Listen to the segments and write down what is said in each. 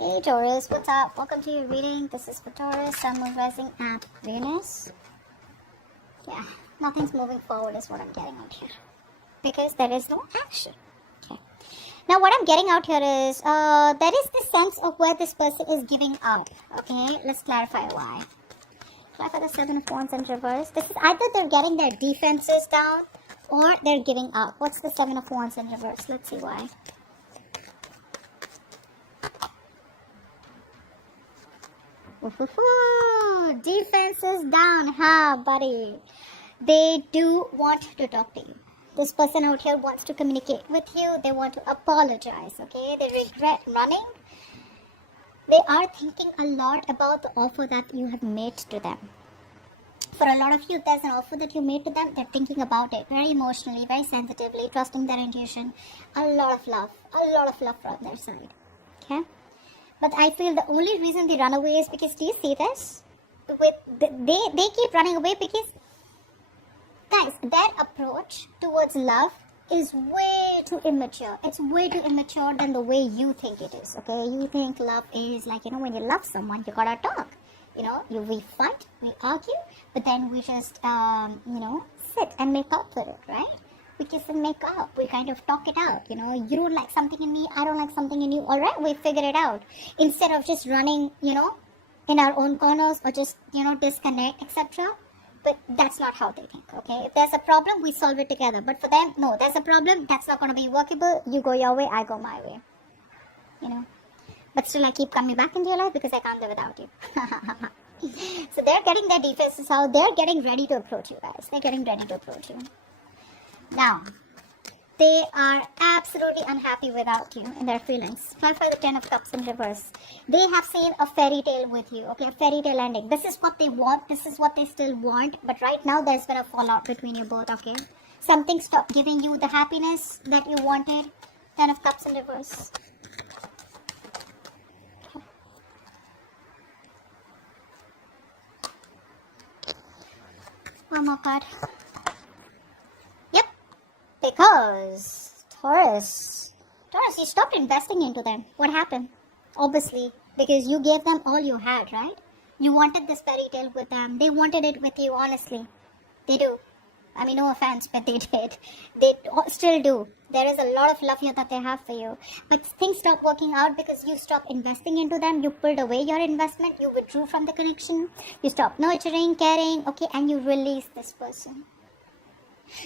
Hey Taurus, what's up? Welcome to your reading. This is for Taurus, Sun, Moon, Rising at Venus. Yeah, nothing's moving forward is what I'm getting out here. Because there is no action. Okay. Now what I'm getting out here is, there is this sense of where this person is giving up. Okay, let's clarify why. Clarify the Seven of Wands in reverse. This is either they're getting their defenses down or they're giving up. What's the Seven of Wands in reverse? Let's see why. Defense is down, buddy. They do want to talk to you. This person out here wants to communicate with you. They want to apologize, okay? They regret running. They are thinking a lot about the offer that you have made to them. For a lot of you, there's an offer that you made to them. They're thinking about it very emotionally, very sensitively, trusting their intuition. A lot of love from their side, okay? But I feel the only reason they run away is because, do you see this? They keep running away because, guys, their approach towards love is way too immature. It's way too immature than the way you think it is, okay? You think love is like, when you love someone, you gotta talk. We fight, we argue, but then we just, sit and make up for it, right? We kiss and make up. We kind of talk it out. You don't like something in me, I don't like something in you. All right, we figure it out. Instead of just running, in our own corners or just, disconnect, etc. But that's not how they think, okay? If there's a problem, we solve it together. But for them, no, there's a problem. That's not going to be workable. You go your way, I go my way. But still, I keep coming back into your life because I can't live without you. So they're getting their defenses out. They're getting ready to approach you, guys. They're getting ready to approach you. Now, they are absolutely unhappy without you in their feelings. Clarify the Ten of Cups in reverse. They have seen a fairy tale with you, okay? A fairy tale ending. This is what they want. This is what they still want. But right now, there's been a fallout between you both, okay? Something stopped giving you the happiness that you wanted. Ten of Cups in reverse. Okay. One more card. Because Taurus, you stopped investing into them. What happened? Obviously, because you gave them all you had, right? You wanted this fairy tale with them. They wanted it with you, honestly. They do. I mean, no offense, but they did. They still do. There is a lot of love here that they have for you. But things stopped working out because you stopped investing into them. You pulled away your investment. You withdrew from the connection. You stopped nurturing, caring, okay? And you released this person.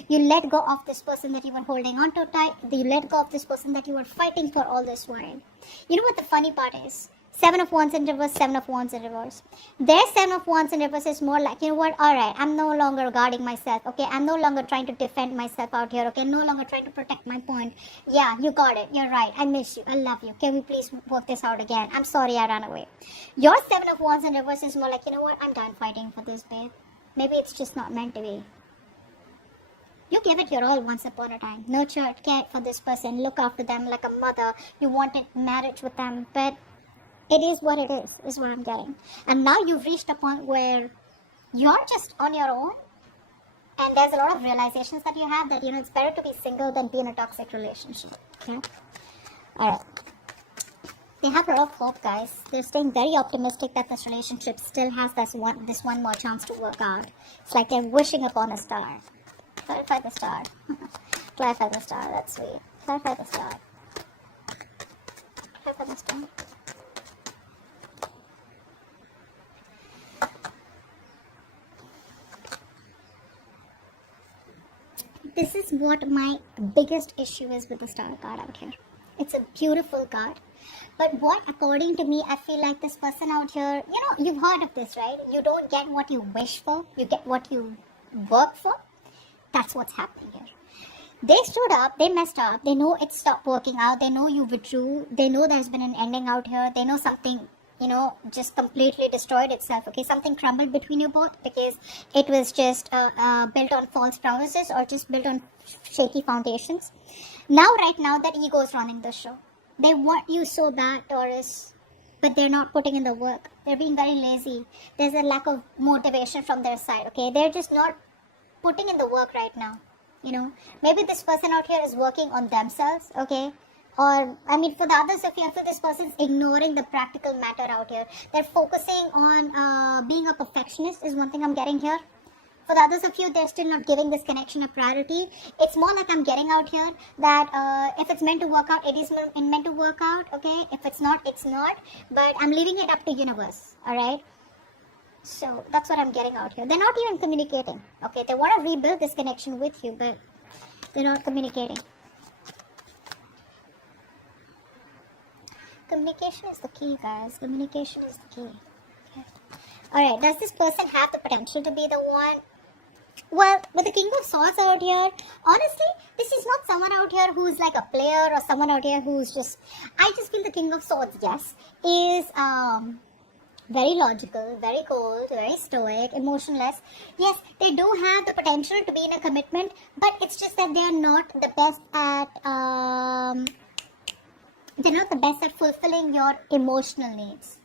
You let go of this person that you were holding on to tight. You let go of this person that you were fighting for all this while. You know what the funny part is? Seven of Wands in reverse, Seven of Wands in reverse. Their Seven of Wands in reverse is more like, alright, I'm no longer guarding myself, okay? I'm no longer trying to defend myself out here, okay? No longer trying to protect my point. Yeah, you got it. You're right. I miss you. I love you. Can we please work this out again? I'm sorry I ran away. Your Seven of Wands in reverse is more like, I'm done fighting for this, babe. Maybe it's just not meant to be. You gave it your all once upon a time. Nurtured, cared for this person, look after them like a mother. You wanted marriage with them, but it is what it is what I'm getting. And now you've reached a point where you're just on your own. And there's a lot of realizations that you have that, it's better to be single than be in a toxic relationship. Okay? Alright. They have a lot of hope, guys. They're staying very optimistic that this relationship still has this one more chance to work out. It's like they're wishing upon a star. Clarify the star. Clarify the star. That's sweet. Clarify the star. Clarify the star. This is what my biggest issue is with the star card out here. It's a beautiful card. But what, according to me, I feel like this person out here, you've heard of this, right? You don't get what you wish for. You get what you work for. That's what's happening here. They stood up, they messed up, they know it stopped working out, they know you withdrew, they know there's been an ending out here, they know something, just completely destroyed itself, okay? Something crumbled between you both because it was just built on false promises or just built on shaky foundations. Right now, that ego is running the show. They want you so bad, Taurus, but they're not putting in the work. They're being very lazy. There's a lack of motivation from their side, okay? They're just not putting in the work right now. Maybe this person out here is working on themselves, okay? Or, I mean, for the others of you, I feel this person's ignoring the practical matter out here. They're focusing on being a perfectionist is one thing I'm getting here. For the others of you, they're still not giving this connection a priority. It's more like I'm getting out here that if it's meant to work out, it is meant to work out, okay? If it's not, it's not. But I'm leaving it up to universe, alright? So that's what I'm getting out here. They're not even communicating, okay? They want to rebuild this connection with you, but they're not communicating. Communication is the key, guys. Communication is the key. Okay. Alright, does this person have the potential to be the one? Well, with the King of Swords out here, honestly, this is not someone out here who's like a player or someone out here who's just... I just feel the King of Swords, yes, is very logical, very cold, very stoic, emotionless. Yes, they do have the potential to be in a commitment, but it's just that they are not the best at... they're not the best at fulfilling your emotional needs.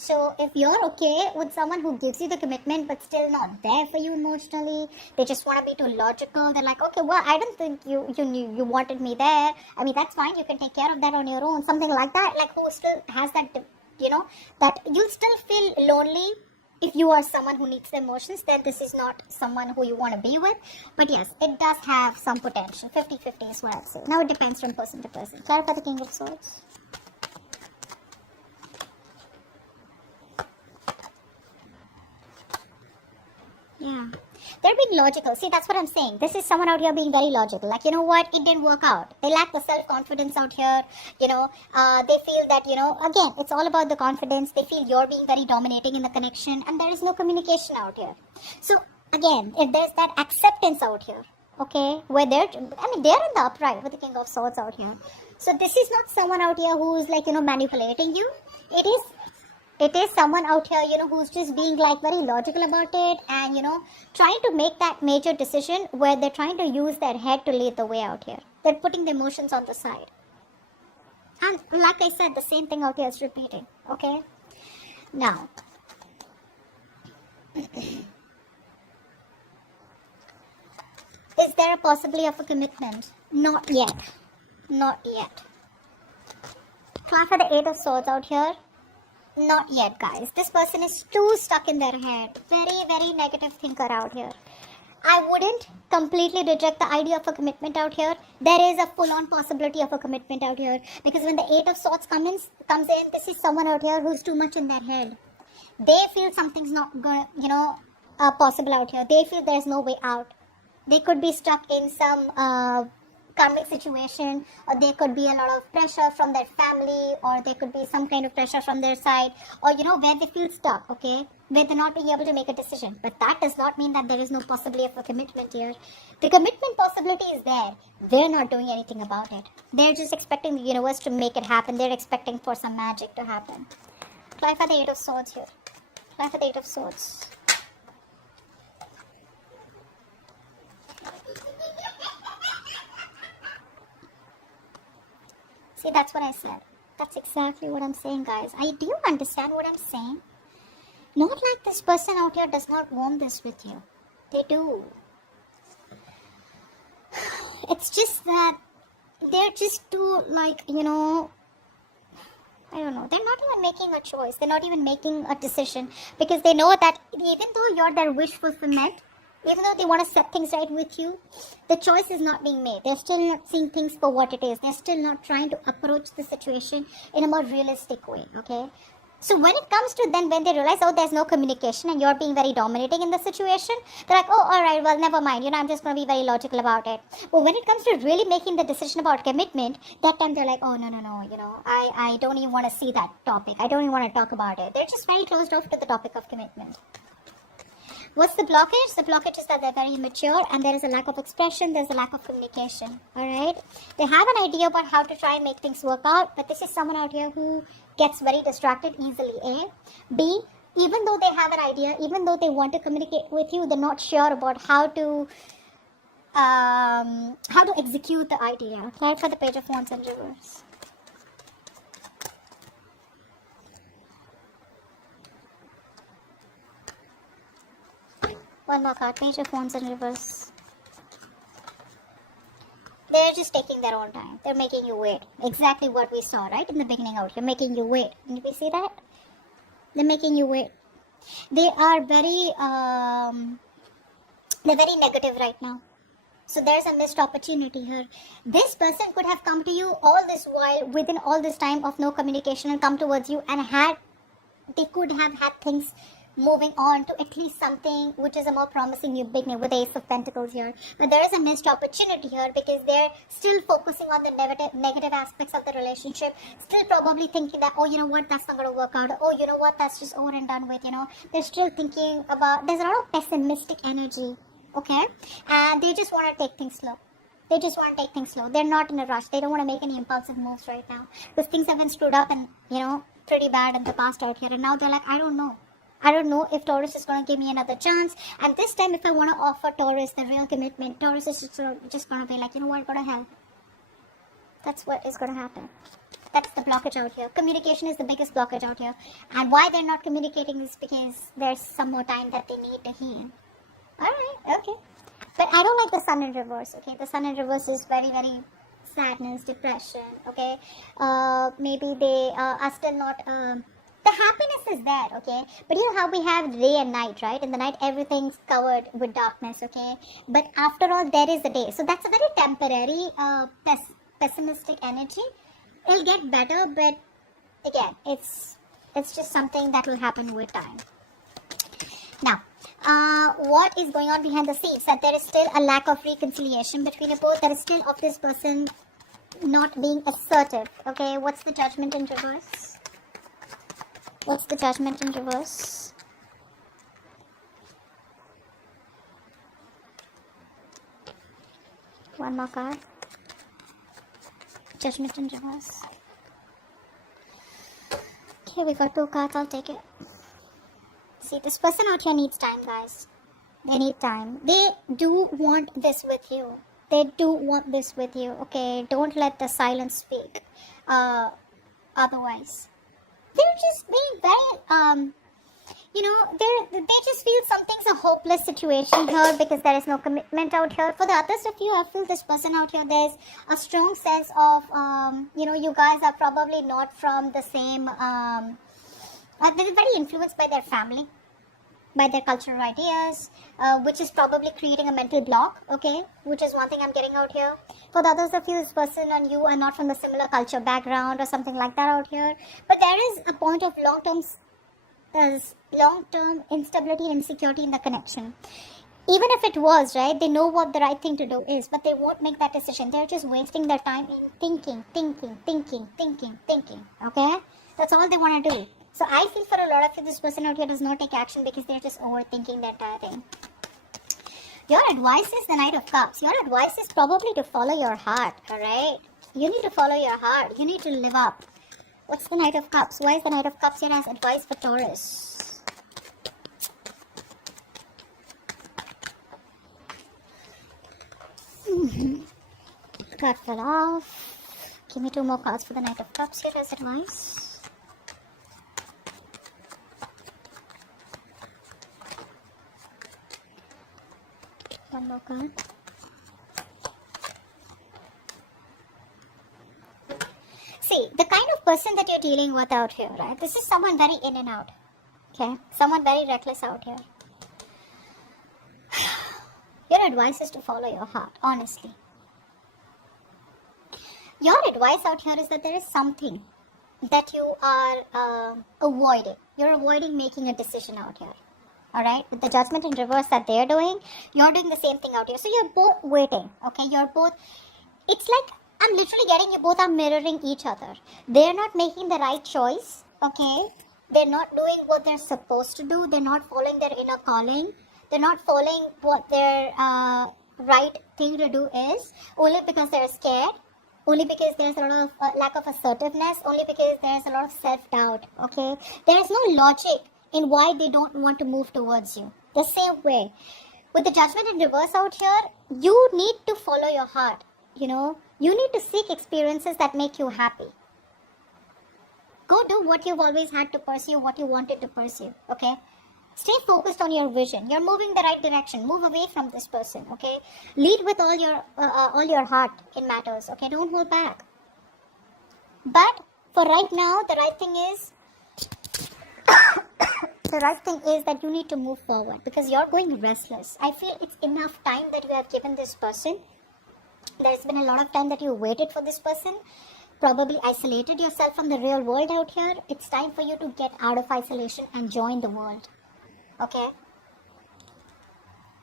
So if you're okay with someone who gives you the commitment but still not there for you emotionally, they just want to be too logical. They're like, okay, well, I don't think you knew you wanted me there. I mean, that's fine. You can take care of that on your own. Something like that. Like, who still has that, that you'll still feel lonely. If you are someone who needs the emotions, then this is not someone who you want to be with. But yes, it does have some potential. 50-50 is what I'd say. Now it depends from person to person. Clarify the King of Swords. Yeah. They're being logical. See, that's what I'm saying. This is someone out here being very logical. Like, you know what? It didn't work out. They lack the self-confidence out here. They feel that, again, it's all about the confidence. They feel you're being very dominating in the connection and there is no communication out here. So, again, if there's that acceptance out here, okay, where they're in the upright with the King of Swords out here. So, this is not someone out here who's like, manipulating you. It is someone out here, who's just being like very logical about it and, trying to make that major decision where they're trying to use their head to lead the way out here. They're putting the emotions on the side. And like I said, the same thing out here is repeating, okay? Now, is there a possibility of a commitment? Not yet. Not yet. Clarify the Eight of Swords out here. Not yet, guys. This person is too stuck in their head. Very, very negative thinker out here. I wouldn't completely reject the idea of a commitment out here. There is a full-on possibility of a commitment out here. Because when the Eight of Swords comes in, this is someone out here who's too much in their head. They feel something's not going, possible out here. They feel there's no way out. They could be stuck in some karmic situation, or there could be a lot of pressure from their family, or there could be some kind of pressure from their side, or where they feel stuck, okay, where they're not being able to make a decision. But that does not mean that there is no possibility of a commitment here. The commitment possibility is there. They're not doing anything about it. They're just expecting the universe to make it happen. They're expecting for some magic to happen. Clarify the Eight of Swords here. Clarify the Eight of Swords. See, that's what I said. That's exactly what I'm saying, guys. Do you understand what I'm saying? Not like this person out here does not want this with you. They do. It's just that they're just too, I don't know. They're not even making a choice. They're not even making a decision. Because they know that even though you're their wish fulfillment, even though they want to set things right with you, the choice is not being made. They're still not seeing things for what it is. They're still not trying to approach the situation in a more realistic way, okay? So when it comes to then when they realize, oh, there's no communication and you're being very dominating in the situation, they're like, oh, all right, well, never mind. I'm just going to be very logical about it. But when it comes to really making the decision about commitment, that time they're like, oh, no, I don't even want to see that topic. I don't even want to talk about it. They're just very closed off to the topic of commitment. What's the blockage? The blockage is that they're very immature and there is a lack of expression, there's a lack of communication, alright? They have an idea about how to try and make things work out, but this is someone out here who gets very distracted easily, A. B, even though they have an idea, even though they want to communicate with you, they're not sure about how to execute the idea. Right, for the Page of Wands in reverse. One more card, Page of Wands in reverse. they're just taking their own time. They're making you wait. Exactly what we saw, right? In the beginning out here, making you wait. Did we see that? They're making you wait. They are they're very negative right now. So there's a missed opportunity here. This person could have come to you all this while, within all this time of no communication, and come towards you, and they could have had things moving on to at least something which is a more promising new beginning with the Ace of Pentacles here. But there is a missed opportunity here because they're still focusing on the negative aspects of the relationship, still probably thinking that, oh, you know what, that's not going to work out. Oh, you know what, that's just over and done with, They're still thinking about, there's a lot of pessimistic energy, okay? And they just want to take things slow. They just want to take things slow. They're not in a rush. They don't want to make any impulsive moves right now because things have been screwed up and, pretty bad in the past out here. And now they're like, I don't know if Taurus is going to give me another chance. And this time, if I want to offer Taurus the real commitment, Taurus is just going to be like, you know what, go to hell. That's what is going to happen. That's the blockage out here. Communication is the biggest blockage out here. And why they're not communicating is because there's some more time that they need to heal. Alright, okay. But I don't like the sun in reverse, okay? The sun in reverse is very, very sadness, depression, okay? Maybe they are still not... the happiness is there, okay? But you know how we have day and night, right? In the night, everything's covered with darkness, okay? But after all, there is a day. So that's a very temporary, pessimistic energy. It'll get better, but again, it's just something that will happen with time. Now, what is going on behind the scenes? That there is still a lack of reconciliation between you both. There is still of this person not being assertive, okay? What's the Judgment in reverse? What's the Judgment in reverse? One more card. Judgment in reverse. Okay, we got 2 cards. I'll take it. See, this person out here needs time, guys. They need time. They do want this with you. They do want this with you. Okay, don't let the silence speak. Otherwise. They're just being very, they just feel something's a hopeless situation here because there is no commitment out here. For the others of you, I feel this person out here, there's a strong sense of, you guys are probably not from the same, they're very influenced by their family, by their cultural ideas, which is probably creating a mental block, okay, which is one thing I'm getting out here. For the others of you, this person and you are not from a similar culture background or something like that out here, but there is a point of long-term instability and insecurity in the connection. Even if it was, right, they know what the right thing to do is, but they won't make that decision. They're just wasting their time in thinking, okay? That's all they want to do. So I feel for a lot of you, this person out here does not take action because they're just overthinking the entire thing. Your advice is the Knight of Cups. Your advice is probably to follow your heart, alright? You need to follow your heart. You need to live up. What's the Knight of Cups? Why is the Knight of Cups here as advice for Taurus? Card fell off. Give me 2 more cards for the Knight of Cups here as advice. One more card. See, the kind of person that you're dealing with out here, right? This is someone very in and out. Okay? Someone very reckless out here. Your advice is to follow your heart, honestly. Your advice out here is that there is something that you are avoiding. You're avoiding making a decision out here. Alright, with the Judgment in reverse that they're doing, you're doing the same thing out here. So you're both waiting, okay? You're both, it's like, I'm literally getting you both are mirroring each other. They're not making the right choice, okay? They're not doing what they're supposed to do. They're not following their inner calling. They're not following what their right thing to do is, only because they're scared. Only because there's a lot of lack of assertiveness. Only because there's a lot of self-doubt, okay? There is no logic in why they don't want to move towards you. The same way. With the Judgment in reverse out here, you need to follow your heart, You need to seek experiences that make you happy. Go do what you've always had to pursue, what you wanted to pursue, okay? Stay focused on your vision. You're moving the right direction. Move away from this person, okay? Lead with all your heart in matters, okay? Don't hold back. But for right now, the right thing is that you need to move forward because you're going restless. I feel it's enough time that you have given this person. There's been a lot of time that you waited for this person, probably isolated yourself from the real world out here. It's time for you to get out of isolation and join the world, okay?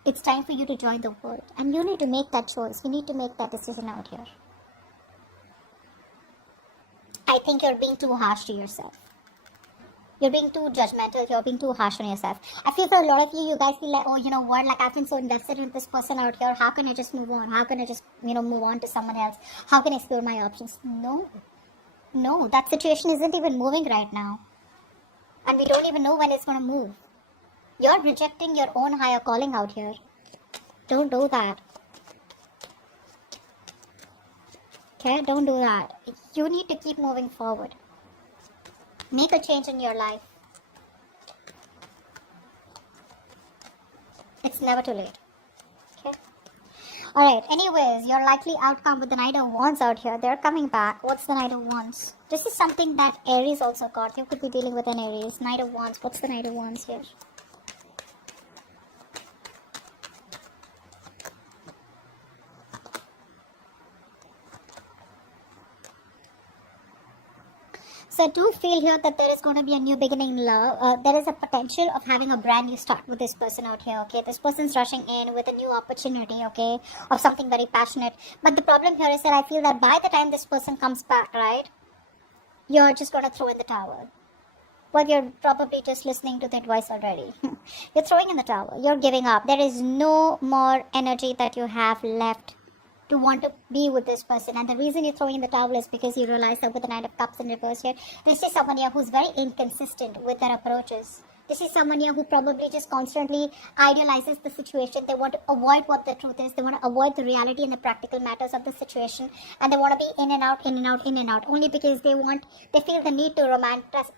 It's time for you to join the world, and you need to make that choice. You need to make that decision out here. I think you're being too harsh to yourself. You're being too judgmental. You're being too harsh on yourself. I feel for a lot of you guys feel like, oh, you know what? Like, I've been so invested in this person out here. How can I just move on? How can I just, move on to someone else? How can I explore my options? No, that situation isn't even moving right now. And we don't even know when it's going to move. You're rejecting your own higher calling out here. Don't do that. Okay, don't do that. You need to keep moving forward. Make a change in your life. It's never too late. Okay? Alright, anyways, your likely outcome with the Knight of Wands out here. They're coming back. What's the Knight of Wands? This is something that Aries also got. You could be dealing with an Aries. Knight of Wands. What's the Knight of Wands here? So I do feel here that there is going to be a new beginning in love. There is a potential of having a brand new start with this person out here, okay? This person's rushing in with a new opportunity, okay? Of something very passionate. But the problem here is that I feel that by the time this person comes back, right? You're just going to throw in the towel. But you're probably just listening to the advice already. You're throwing in the towel. You're giving up. There is no more energy that you have left to want to be with this person, and the reason you're throwing in the towel is because you realize that with the Knight of Cups in reverse here, this is someone here who's very inconsistent with their approaches. This is someone here who probably just constantly idealizes the situation. They want to avoid what the truth is. They want to avoid the reality and the practical matters of the situation, and they want to be in and out, in and out, in and out, only because they feel the need to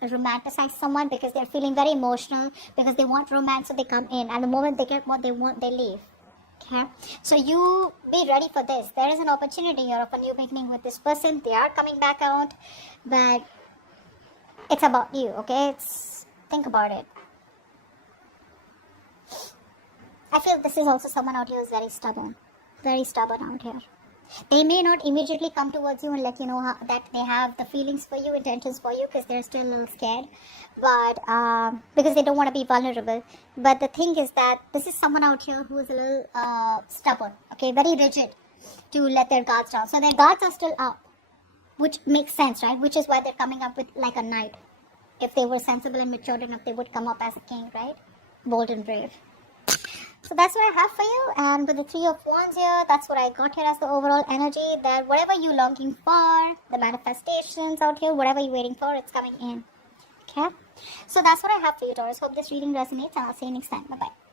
romanticize someone because they're feeling very emotional, because they want romance, so they come in, and the moment they get what they want, they leave. Okay, so you be ready for this. There is an opportunity here of a new beginning with this person. They are coming back out, but it's about you, okay? Think about it. I feel this is also someone out here who's very stubborn out here. They may not immediately come towards you and let you know that they have the feelings for you, intentions for you, because they're still a little scared, but because they don't want to be vulnerable. But the thing is that this is someone out here who is a little stubborn, okay, very rigid to let their guards down. So their guards are still up, which makes sense, right? Which is why they're coming up with like a knight. If they were sensible and matured enough, they would come up as a king, right? Bold and brave. So that's what I have for you, and with the Three of Wands here, that's what I got here as the overall energy, that whatever you're longing for, the manifestations out here, whatever you're waiting for, it's coming in. Okay? So that's what I have for you, Taurus. Hope this reading resonates, and I'll see you next time. Bye-bye.